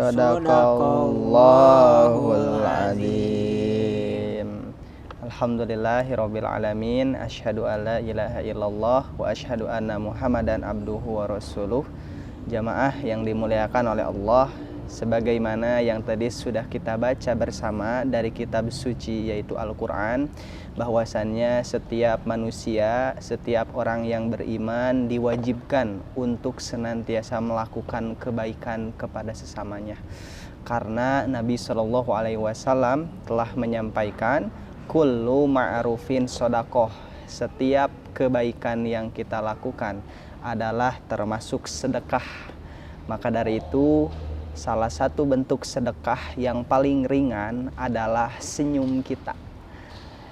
Shadaqallahul adzim. Alhamdulillahirabbil alamin. Asyhadu alla ilaha illallah wa asyhadu anna Muhammadan abduhu wa rasuluh. Jamaah yang dimuliakan oleh Allah, sebagaimana yang tadi sudah kita baca bersama dari kitab suci yaitu Al-Qur'an, bahwasannya setiap manusia, setiap orang yang beriman diwajibkan untuk senantiasa melakukan kebaikan kepada sesamanya. Karena Nabi Shallallahu Alaihi Wasallam telah menyampaikan, kullu ma'rufin shadaqah, setiap kebaikan yang kita lakukan adalah termasuk sedekah. Maka dari itu, salah satu bentuk sedekah yang paling ringan adalah senyum kita.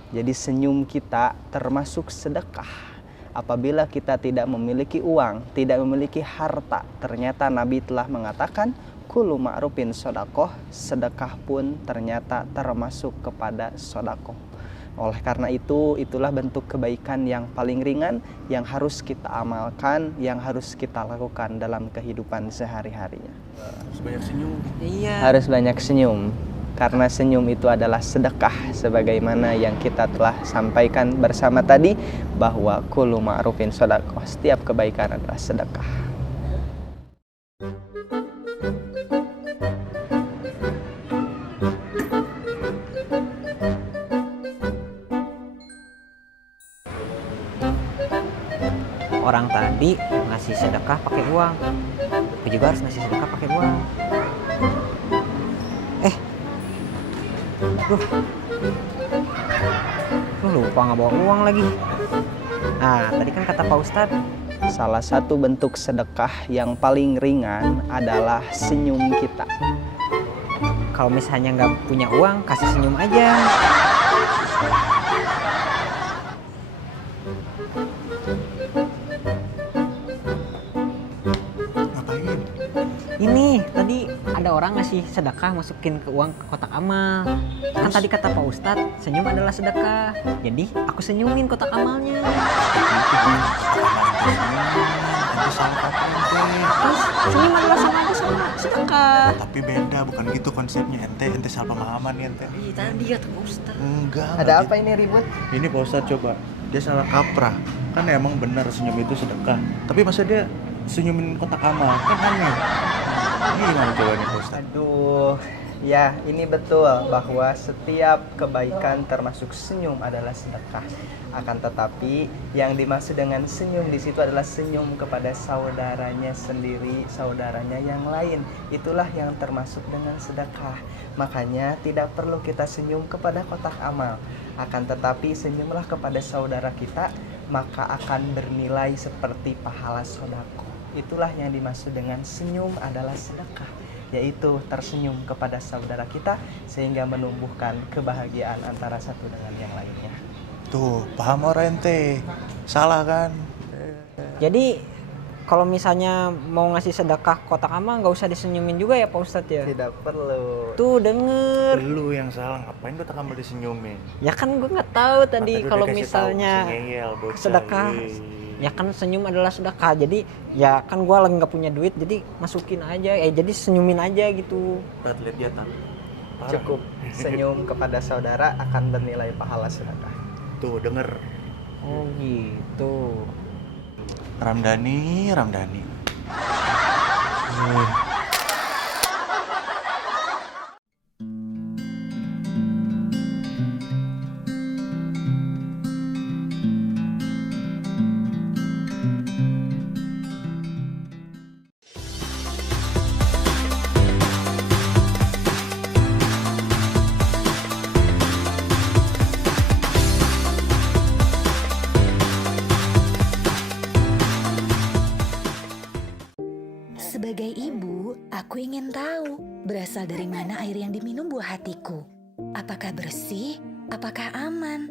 Jadi senyum kita termasuk sedekah. Apabila kita tidak memiliki uang, tidak memiliki harta, ternyata Nabi telah mengatakan kullu ma'rufin shadaqah, sedekah pun ternyata termasuk kepada sedekah. Oleh karena itu, itulah bentuk kebaikan yang paling ringan yang harus kita amalkan, yang harus kita lakukan dalam kehidupan sehari-harinya. Harus banyak senyum. Iya. Harus banyak senyum. Karena senyum itu adalah sedekah, sebagaimana yang kita telah sampaikan bersama tadi, bahwa kullu ma'rufin shadaqah, setiap kebaikan adalah sedekah. Orang tadi ngasih sedekah pakai uang, aku juga harus ngasih sedekah pakai uang. Lupa nggak bawa uang lagi. Nah, tadi kan kata Pak Ustadz, salah satu bentuk sedekah yang paling ringan adalah senyum kita. Kalau misalnya nggak punya uang, kasih senyum aja. Ngapain? Ini tadi ada orang ngasih sedekah masukin ke uang ke kotak amal. Kan tadi kata Pak Ustadz, senyum adalah sedekah. Jadi aku senyumin kotak amalnya. Ente salah kata ente. Terus senyum adalah sama aja sama sedekah. Tapi beda, bukan gitu konsepnya. Ente salah pemahaman nih ente. Ih, tadi kata Pak Ustadz. Enggak. Ada apa ini ribut? Ini Pak Ustadz coba. Dia salah kaprah. Kan emang benar senyum itu sedekah. Tapi masa dia senyumin kotak amal? Kan aneh. Ini gimana coba nih Pak Ustadz? Aduh, ya ini betul bahwa setiap kebaikan termasuk senyum adalah sedekah. Akan tetapi yang dimaksud dengan senyum di situ adalah senyum kepada saudaranya sendiri, saudaranya yang lain. Itulah yang termasuk dengan sedekah. Makanya tidak perlu kita senyum kepada kotak amal. Akan tetapi senyumlah kepada saudara kita, maka akan bernilai seperti pahala sedekah. Itulah yang dimaksud dengan senyum adalah sedekah, yaitu tersenyum kepada saudara kita sehingga menumbuhkan kebahagiaan antara satu dengan yang lainnya. Tuh, paham orang ente. Salah kan? Jadi kalau misalnya mau ngasih sedekah kotak amal nggak usah disenyumin juga ya Pak Ustadz ya? Tidak perlu. Tuh denger. Lu yang salah, ngapain kotak amal disenyumin? Ya kan gue nggak tahu tadi kalau misalnya sedekah. Ya kan senyum adalah sedekah. Jadi ya kan gue lagi nggak punya duit, jadi masukin aja. Jadi senyumin aja gitu. Lihat dia tak. Cukup senyum kepada saudara akan bernilai pahala sedekah. Tuh denger. Oh gitu. Ramdhani. Sebagai ibu, aku ingin tahu berasal dari mana air yang diminum buah hatiku. Apakah bersih? Apakah aman?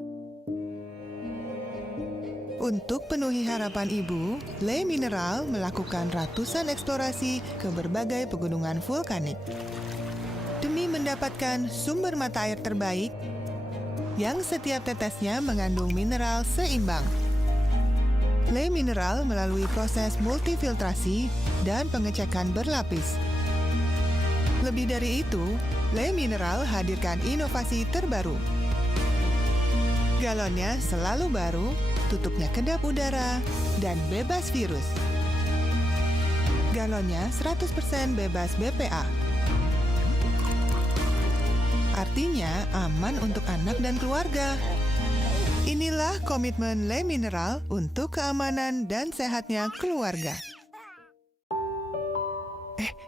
Untuk penuhi harapan ibu, Le Mineral melakukan ratusan eksplorasi ke berbagai pegunungan vulkanik demi mendapatkan sumber mata air terbaik yang setiap tetesnya mengandung mineral seimbang. Le Mineral melalui proses multifiltrasi dan pengecekan berlapis. Lebih dari itu, Le Mineral hadirkan inovasi terbaru. Galonnya selalu baru, tutupnya kedap udara, dan bebas virus. Galonnya 100% bebas BPA. Artinya aman untuk anak dan keluarga. Inilah komitmen Le Mineral untuk keamanan dan sehatnya keluarga.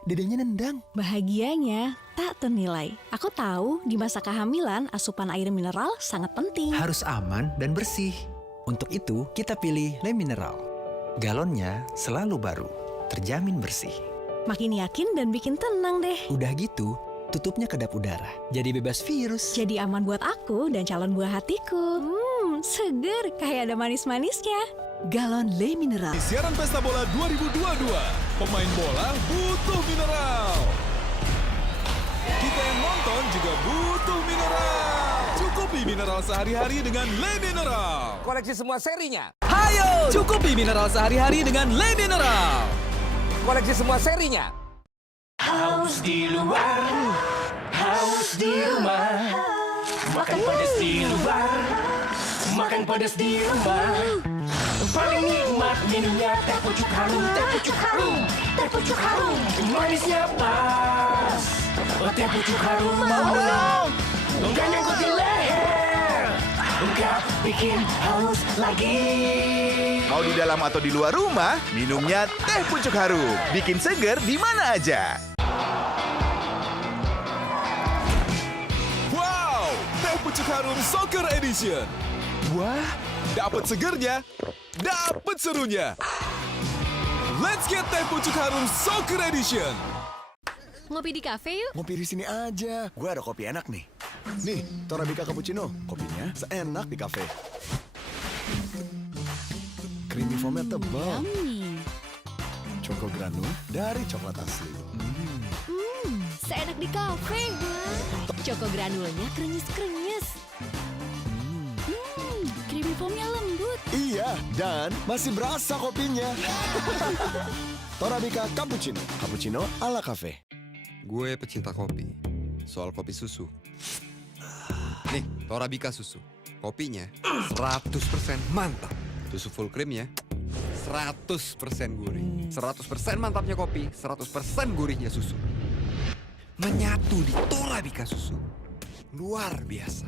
Dedenya nendang. Bahagianya tak ternilai. Aku tahu di masa kehamilan asupan air mineral sangat penting. Harus aman dan bersih. Untuk itu kita pilih Le Mineral. Galonnya selalu baru, terjamin bersih. Makin yakin dan bikin tenang deh. Udah gitu, tutupnya kedap udara, jadi bebas virus. Jadi aman buat aku dan calon buah hatiku. Seger kayak ada manis-manisnya. Galon Le Mineral. Siaran Pesta Bola 2022, pemain bola butuh mineral. Kita yang nonton juga butuh mineral. Cukupi mineral sehari-hari dengan Le Mineral. Koleksi semua serinya. Hayo, cukupi mineral sehari-hari dengan Le Mineral. Koleksi semua serinya. Haus di luar, haus di rumah. Makan pedas di luar, makan pedas di rumah. Paling nikmat minumnya teh pucuk harum, teh pucuk harum, teh pucuk harum. Manisnya pas, teh pucuk harum. Enggak nyangkut di leher, enggak bikin haus lagi. Mau di dalam atau di luar rumah, minumnya teh pucuk harum. Bikin seger di mana aja. Wow, teh pucuk harum Soccer Edition. Wah, dapat segernya, dapat serunya. Let's get teh pucuk harum Soccer Edition. Ngopi di kafe yuk. Ngopi di sini aja. Gue ada kopi enak nih. Nih, Torabika Cappuccino. Kopinya seenak di kafe. Creamy foamnya tebal. Choco granul dari coklat asli. Seenak di kafe. Choco granulnya krenyes-krenyes. Creamy foamnya lembut. Iya, dan masih berasa kopinya. Torabika Cappuccino. Cappuccino ala kafe. Gue pecinta kopi. Soal kopi susu. Nih, Torabika susu. Kopinya 100% mantap. Susu full creamnya 100% gurih. 100% mantapnya kopi, 100% gurihnya susu. Menyatu di Torabika susu. Luar biasa.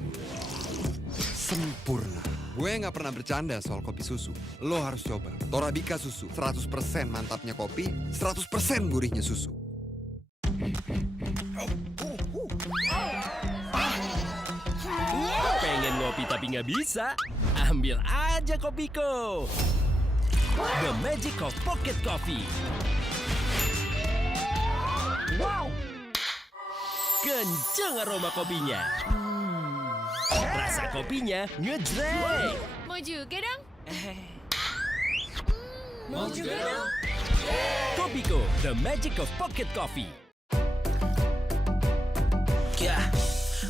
Sempurna. Gue nggak pernah bercanda soal kopi susu. Lo harus coba. Torabika susu. 100% mantapnya kopi, 100% gurihnya susu. Pengen ngopi tapi nggak bisa? Ambil aja Kopiko. The Magic of Pocket Coffee. Wow. Kenceng aroma kopinya. Rasa kopinya ngejreng. Mau juga dong? Mau juga dong? Kopiko, The Magic of Pocket Coffee. Ya,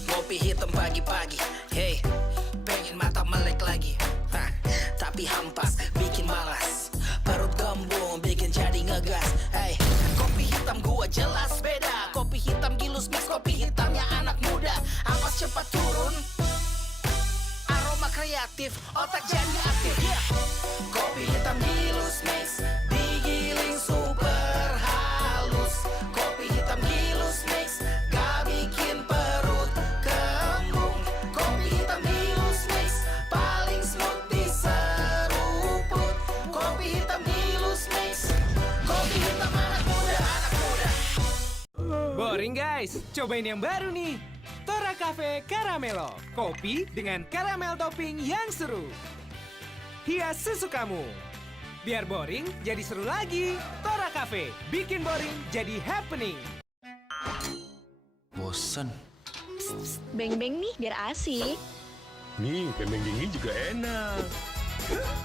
ngopi hitam pagi-pagi. Hey, pengen mata melek lagi. Tapi hampas, bikin malas. Perut kembung, bikin jadi ngegas. Hey, kopi hitam gua jelas beda. Kopi hitam Gilus Mix, kopi hitamnya anak muda. Ampas cepat turun. Aroma kreatif, otak jadi aktif. Yeah. Kopi hitam Gilus Mix, digiling super halus. Kopi hitam Gilus Mix, gak bikin perut kembung. Kopi hitam Gilus Mix, paling smooth di seruput. Kopi hitam Gilus Mix, kopi hitam anak muda, anak muda. Boring guys, cobain yang baru nih. Tora Cafe Caramelo, kopi dengan karamel topping yang seru. Hias sesukamu. Biar boring jadi seru lagi. Tora Cafe, bikin boring jadi happening. Bosen. Beng-beng nih biar asik. Nih, beng-beng dingin juga enak.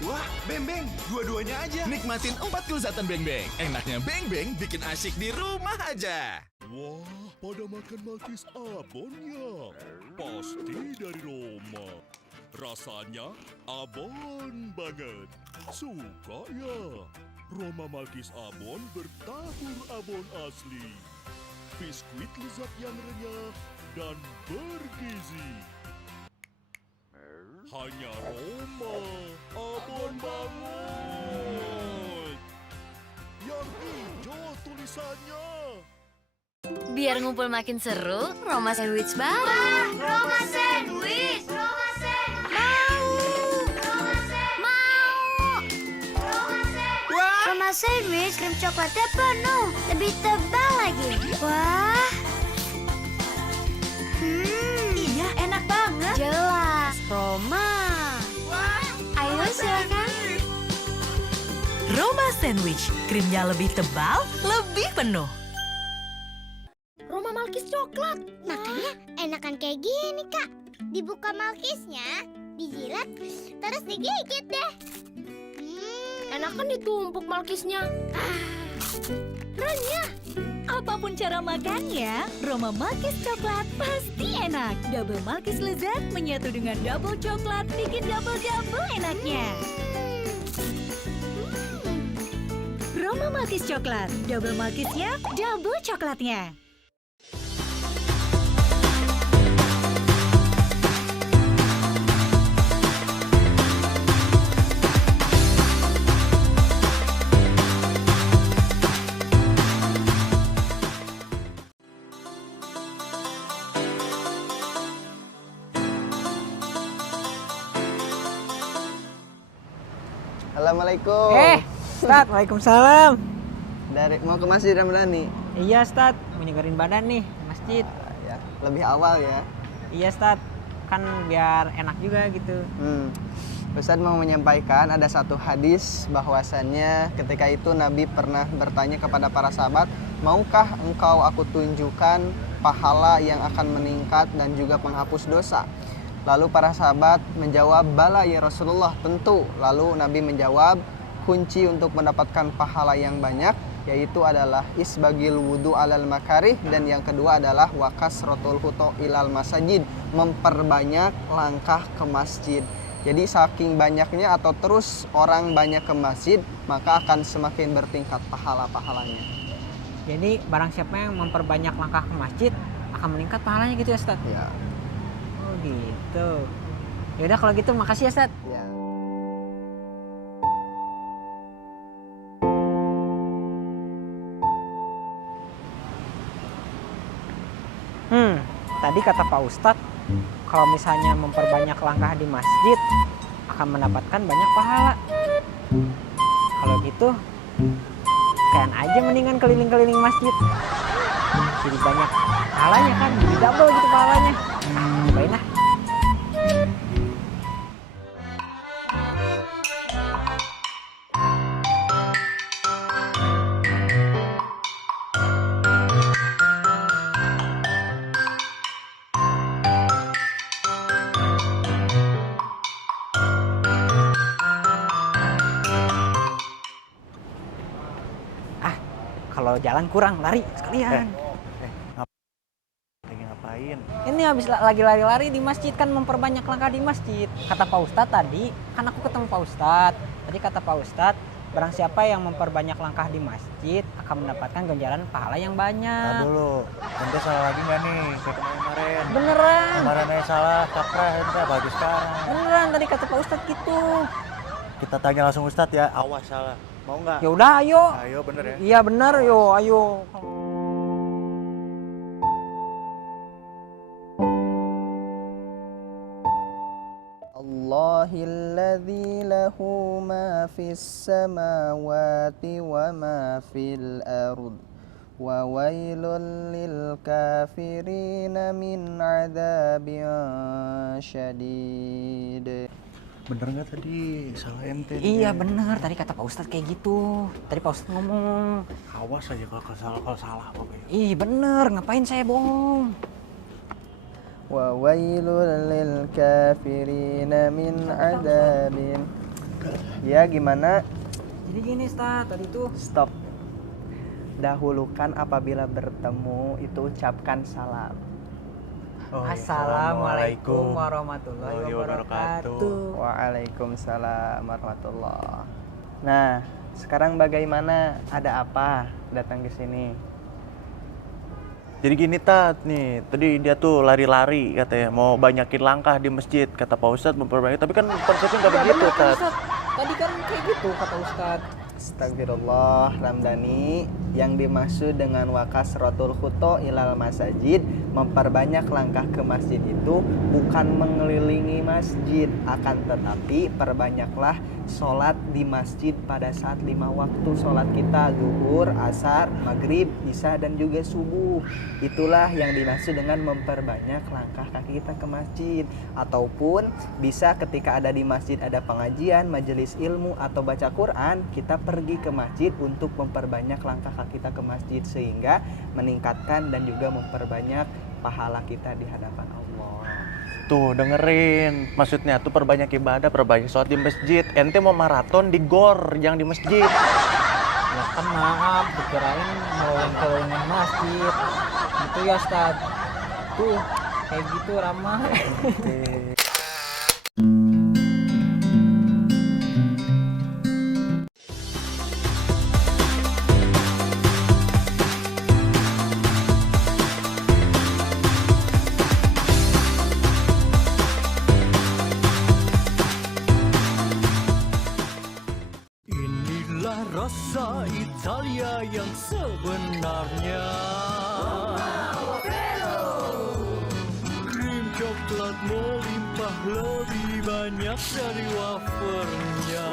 Wah, beng-beng, dua-duanya aja. Nikmatin 4 kelezatan beng-beng. Enaknya beng-beng bikin asyik di rumah aja. Wah, pada makan Malkis Abon ya. Pasti dari Roma. Rasanya abon banget. Suka ya. Roma Malkis Abon bertabur abon asli. biskuit lezat yang renyah dan bergizi. Hanya Roma, abon banget. Yang hijau tulisannya. Biar ngumpul makin seru, Roma Sandwich bareng. Roma Sandwich! Roma Sandwich! Roma Sandwich krim coklatnya penuh, lebih tebal lagi. Wah. Iya, enak banget. Jelas. Roma. Ayo silakan. Roma Sandwich, krimnya lebih tebal, lebih penuh. Roma Malkis coklat. Makanya enakan kayak gini, Kak. Dibuka malkisnya, dijilat, terus digigit deh. Enakan ditumpuk malkisnya. Renyah. Apapun cara makannya, Roma Malkis coklat pasti enak. Double Malkis lezat menyatu dengan double coklat bikin double enaknya. Roma Malkis coklat, double malkisnya, double coklatnya. Assalamualaikum. Ustadz, waalaikumsalam. Mau ke Masjid Ramdhani? Iya, Ustadz, mau nyegarin badan nih, masjid. Ya, lebih awal ya. Iya, Ustadz, kan biar enak juga gitu. Ustadz mau menyampaikan ada satu hadis bahwasannya ketika itu Nabi pernah bertanya kepada para sahabat, maukah engkau aku tunjukkan pahala yang akan meningkat dan juga penghapus dosa? Lalu para sahabat menjawab, bala ya Rasulullah, tentu. Lalu Nabi menjawab, kunci untuk mendapatkan pahala yang banyak yaitu adalah isbagil wudu alal makarih, dan yang kedua adalah wakasrotul huto ilal masajid, memperbanyak langkah ke masjid. Jadi saking banyaknya atau terus orang banyak ke masjid, maka akan semakin bertingkat pahala-pahalanya. Jadi barang siapa yang memperbanyak langkah ke masjid akan meningkat pahalanya gitu ya, Ustaz? Ya. Oh gitu. Yaudah kalau gitu makasih ya, Ustaz. Ya. Tadi kata Pak Ustadz, kalau misalnya memperbanyak langkah di masjid akan mendapatkan banyak pahala. Kalau gitu, kalian aja mendingan keliling-keliling masjid. Jadi banyak pahalanya kan, jadi double gitu pahalanya. Cobain lah. Kalau jalan kurang, lari sekalian. Lagi ngapain? Ini habis lagi lari-lari di masjid kan, memperbanyak langkah di masjid. Kata Pak Ustadz tadi, kan aku ketemu Pak Ustadz. Tadi kata Pak Ustadz, barang siapa yang memperbanyak langkah di masjid akan mendapatkan ganjaran pahala yang banyak. Nah dulu, ente salah lagi nggak nih? Kayak kemarin. Beneran. Kemarin aja salah, kaprah ente bagus sekarang. Beneran, tadi kata Pak Ustadz gitu. Kita tanya langsung Ustadz ya, awas salah. Mau nggak? Ya udah, ayo. Ayo bener ya. Iya bener, yo, ayo. Allahilladzi lahu ma fis samawati wa ma fil ard wa wailul lil kafirina min adzabin syadid. Bener nggak tadi salah ente? Iya bener, tadi kata Pak Ustadz kayak gitu. Tadi Pak Ustadz ngomong. Awas aja kalau salah pokoknya. Ih bener, ngapain saya bohong? Wa wailul lil kafirina min adzabin. Ya gimana? Jadi gini Ustadz, tadi tuh. Stop. Dahulukan apabila bertemu itu ucapkan salam. Assalamualaikum warahmatullahi wabarakatuh. Waalaikumsalam warahmatullah. Nah, sekarang bagaimana? Ada apa datang ke sini? Jadi gini Tat, nih tadi dia tuh lari-lari katanya mau banyakin langkah di masjid, kata Pak Ustadz memperbanyak, tapi kan konsepnya nggak begitu Tat. Tadi kan kayak gitu kata Ustadz. Astagfirullah, Ramdhani. Yang dimaksud dengan wakasrotul khuto ilal masajid, memperbanyak langkah ke masjid itu bukan mengelilingi masjid, akan tetapi perbanyaklah sholat di masjid pada saat 5 waktu sholat kita, zuhur, asar, maghrib, isya, dan juga subuh. Itulah yang dimaksud dengan memperbanyak langkah kaki kita ke masjid. Ataupun bisa ketika ada di masjid ada pengajian, majelis ilmu, atau baca Quran, kita pergi ke masjid untuk memperbanyak langkah kaki kita ke masjid, sehingga meningkatkan dan juga memperbanyak pahala kita di hadapan Allah. Tuh dengerin, maksudnya tuh perbanyak ibadah, perbanyak sholat di masjid. Ente mau maraton di gor, yang di masjid. Ya kan maaf, dikirain mau kelilingin masjid. Gitu ya Ustadz. Tuh, kayak gitu Rama. Rasa Italia yang sebenarnya. Krim coklat melimpah lebih banyak dari wafernya.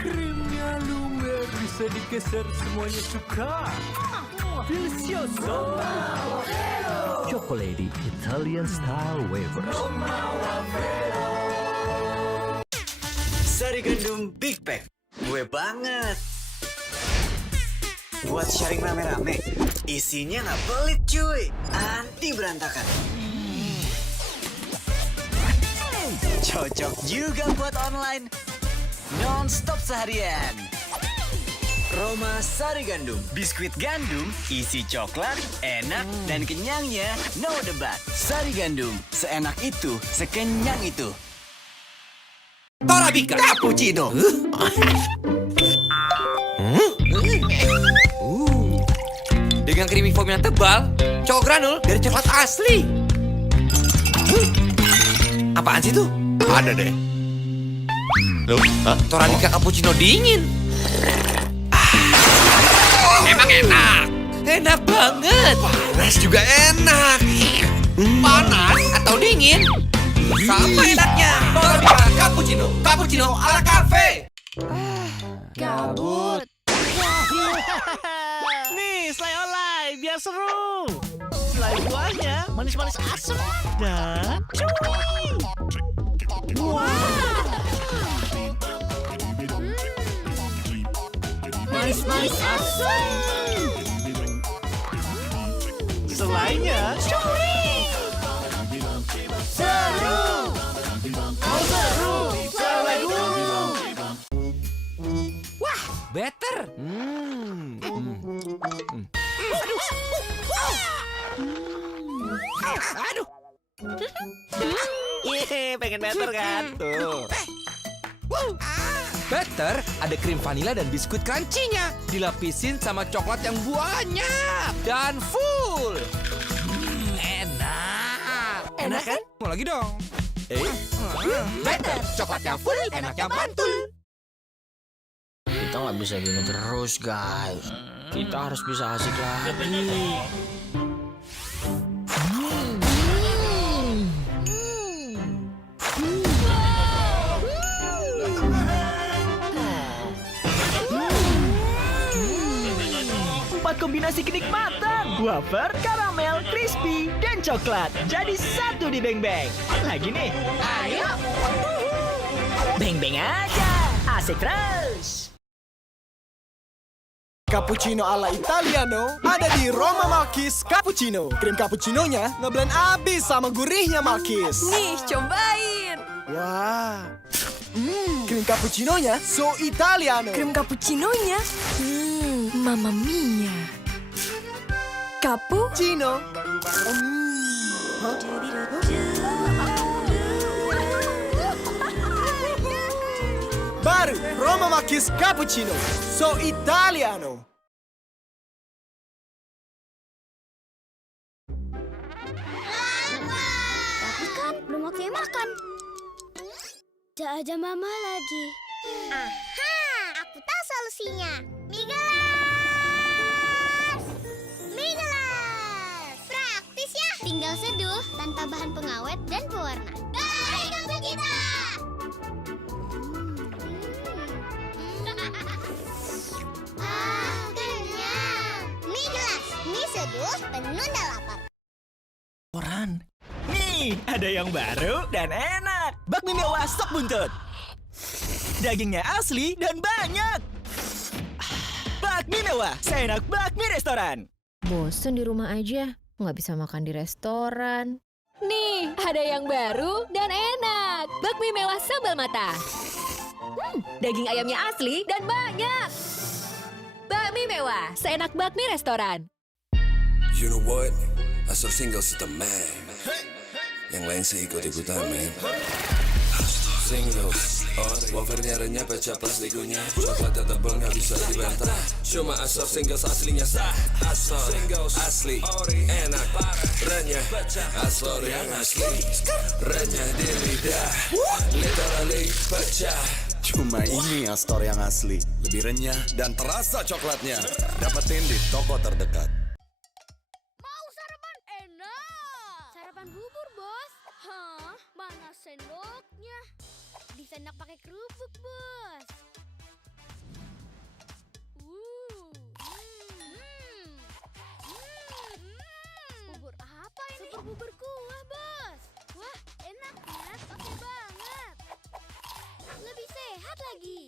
Krimnya lumer bisa dikeser semuanya suka. Delicioso. Chocolate Italian style wafers. Sari gandum Big Pack, gue banget. Buat sharing rame-rame, isinya nggak pelit cuy, anti berantakan. Cocok juga buat online, non-stop seharian. Roma Sari Gandum, biskuit gandum, isi coklat, enak dan kenyangnya no debat. Sari Gandum, seenak itu, sekenyang itu. Torabika cappuccino. Dengan creamy foam yang tebal, coklat granul dari coklat asli. Apaan sih tuh? Ada deh. Loh, Torabika cappuccino dingin. Emang enak? Enak banget. Panas juga enak. Panas atau dingin? Sama enaknya. Torabika cappuccino, cappuccino ala cafe. Gabut. Nih, selai olai biar seru. Selai buahnya manis-manis asam dan chewy. Wow. Manis-manis asam. Selainya chewy. Seru. Mau seru, selai dulu. Wah, better. Aduh. Pengen better kan? Tuh. Better ada krim vanila dan biskuit crunchy-nya. Dilapisin sama coklat yang banyak dan full. Enak. Enak kan? Mau lagi dong. Better, coklatnya full, enaknya mantul. Kita nggak bisa gini terus guys. Kita harus bisa asik lagi. Empat kombinasi kenikmatan, wafer, karamel, crispy, dan coklat jadi satu di Beng Beng. Lagi nih. Ayo. Beng Beng aja, asik terus. Cappuccino ala Italiano ada di Roma Malkis Cappuccino. Krim cappuccinonya ngeblend abis sama gurihnya Malkis. Nih, cobain. Wah. Krim cappuccinonya so Italiano. Krim cappuccinonya, mamma mia. Cappuccino. Baru Roma Malkis Cappuccino so Italiano. belum waktunya makan. Tidak ada mama lagi. Aha, aku tahu solusinya. Mie gelas! Mie gelas! Praktis ya. Tinggal seduh tanpa bahan pengawet dan pewarna. Baik untuk kita! Kenyang. Mie gelas, mie seduh penunda lapar. Koran. Nih, ada yang baru dan enak. Bakmi mewah stok buntut. Dagingnya asli dan banyak. Bakmi mewah, seenak bakmi restoran. Bosen di rumah aja, nggak bisa makan di restoran. Nih, ada yang baru dan enak. Bakmi mewah sambal mata. Daging ayamnya asli dan banyak. Bakmi mewah, seenak bakmi restoran. You know what? Asal single the man. Yang lain sih ikut-ikutan, man. Singles, wafernya renyah, pecah plastikunya. Coklatnya tebal nggak bisa dibantah. Cuma asal singles aslinya sah. Asal singles asli, enak, renyah. Asal yang asli, renyah di lidah. Literally pecah. Cuma ini Astor yang asli. Lebih renyah dan terasa coklatnya. Dapetin di toko terdekat. Sarapan bubur, Bos. Hah? Mana sendoknya? Disendak pakai kerupuk, Bos. Bubur apa ini? Super bubur kuah, Bos. Wah, enaknya pakai banget. Lebih sehat lagi.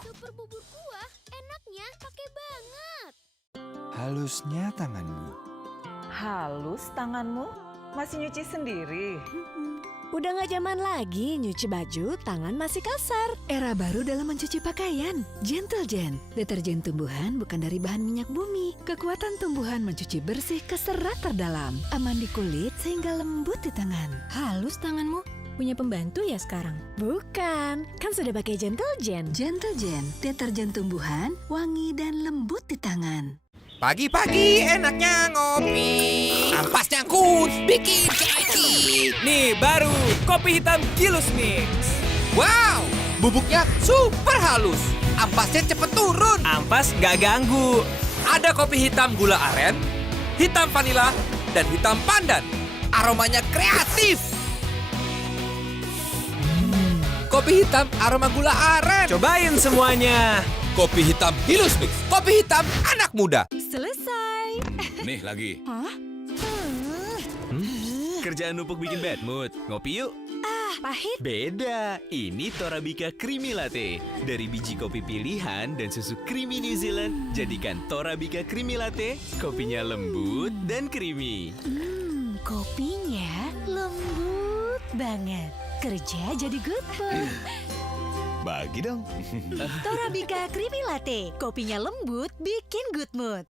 Super bubur kuah, enaknya pakai banget. Halusnya tanganmu. Halus tanganmu? Masih nyuci sendiri? Udah gak zaman lagi nyuci baju, tangan masih kasar. Era baru dalam mencuci pakaian. Gentle Gen, deterjen tumbuhan bukan dari bahan minyak bumi. Kekuatan tumbuhan mencuci bersih ke serat terdalam. Aman di kulit sehingga lembut di tangan. Halus tanganmu? Punya pembantu ya sekarang? Bukan, kan sudah pakai Gentle Gen. Gentle Gen, deterjen tumbuhan, wangi dan lembut di tangan. Pagi-pagi enaknya ngopi. Ampas nyangkut, bikin jadi. Nih baru, kopi hitam Gilus Mix. Wow, bubuknya super halus. Ampasnya cepet turun. Ampas gak ganggu. Ada kopi hitam gula aren, hitam vanila, dan hitam pandan. Aromanya kreatif. Kopi hitam aroma gula aren. Cobain semuanya. Kopi hitam Gilus Mix. Kopi hitam anak muda. Selesai. Nih lagi. Hah? Kerjaan numpuk bikin bad mood. Ngopi yuk. Pahit. Beda. Ini Torabika Creamy Latte. Dari biji kopi pilihan dan susu creamy New Zealand. Jadikan Torabika Creamy Latte. Kopinya lembut dan creamy. Kopinya lembut banget. Kerja jadi good mood. Bagi dong. Torabika Creamy Latte. Kopinya lembut, bikin good mood.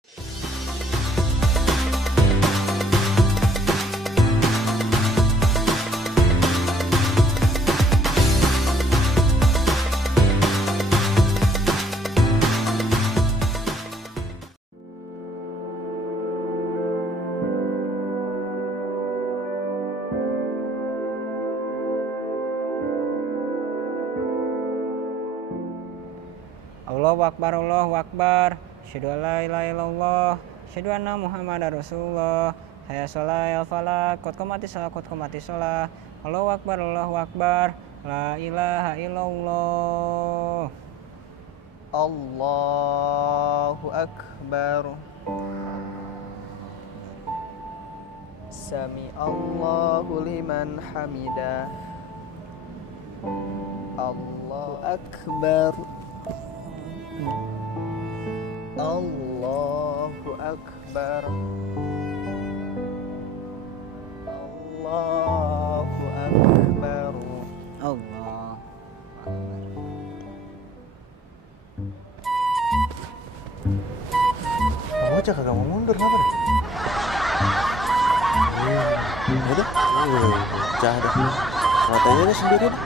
Allahu Akbar, Allahu Akbar. Asyhadu an la ilaha illallah, asyhadu anna Muhammadar Rasulullah. Hayya sholal falah, qad qamatis shalah, qad qamatis shalah. Allahu Akbar, Allahu Akbar. La ilaha illallah. Allahu Akbar. Sami Allahu liman hamidah. Allahu Akbar. Allahu Akbar. Allahu Akbar. Allah. Kamu aja kagak mau mundur, kenapa deh? Udah, pecah dah. Matanya deh sendiri deh.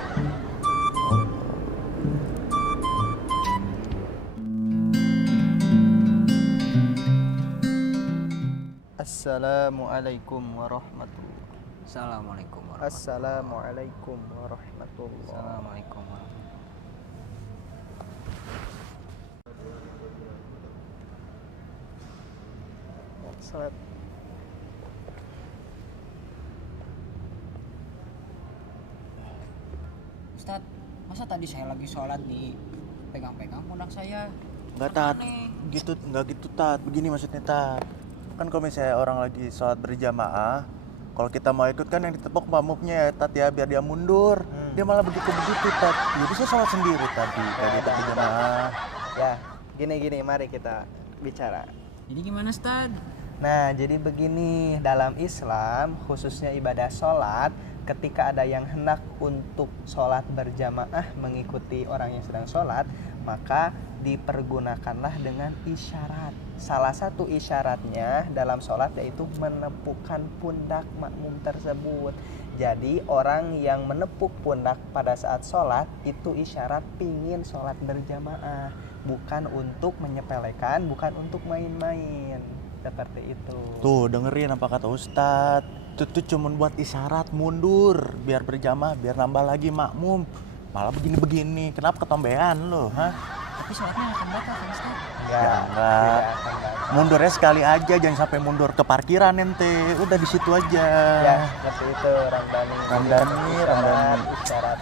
Assalamualaikum warahmatullahi wabarakatuh. Assalamualaikum Assalamualaikum warahmatullahi Assalamualaikum Salat. Ustadz, masa tadi saya lagi sholat nih pegang-pegang pundak saya? Enggak, Tat. Enggak gitu, Tat. Begini maksudnya, Tat. Kan kalau misalnya orang lagi sholat berjamaah, kalau kita mau ikut kan yang ditepuk makmumnya ya, Tat ya, biar dia mundur. Dia malah begitu-begitu, Tat. Jadi saya sholat sendiri tadi, tadi ikut berjamaah. Ya, gini, mari kita bicara. Jadi gimana, Ustadz? Nah, jadi begini, dalam Islam, khususnya ibadah sholat, ketika ada yang hendak untuk sholat berjamaah mengikuti orang yang sedang sholat, maka dipergunakanlah dengan isyarat. Salah satu isyaratnya dalam sholat yaitu menepukkan pundak makmum tersebut. Jadi orang yang menepuk pundak pada saat sholat itu isyarat pingin sholat berjamaah, bukan untuk menyepelekan, bukan untuk main-main. Seperti itu. Tuh, dengerin apa kata Ustadz. Itu cuma buat isyarat mundur biar berjamaah, biar nambah lagi makmum. Malah begini-begini. Kenapa ketombean lo, ha? Tapi sholatnya akan batal kan, Ustadz? Enggak. Mundurnya sekali aja, jangan sampai mundur ke parkiran ente. Udah di situ aja. Ya, seperti itu, Ramdhani. Ramdhani. Isyarat.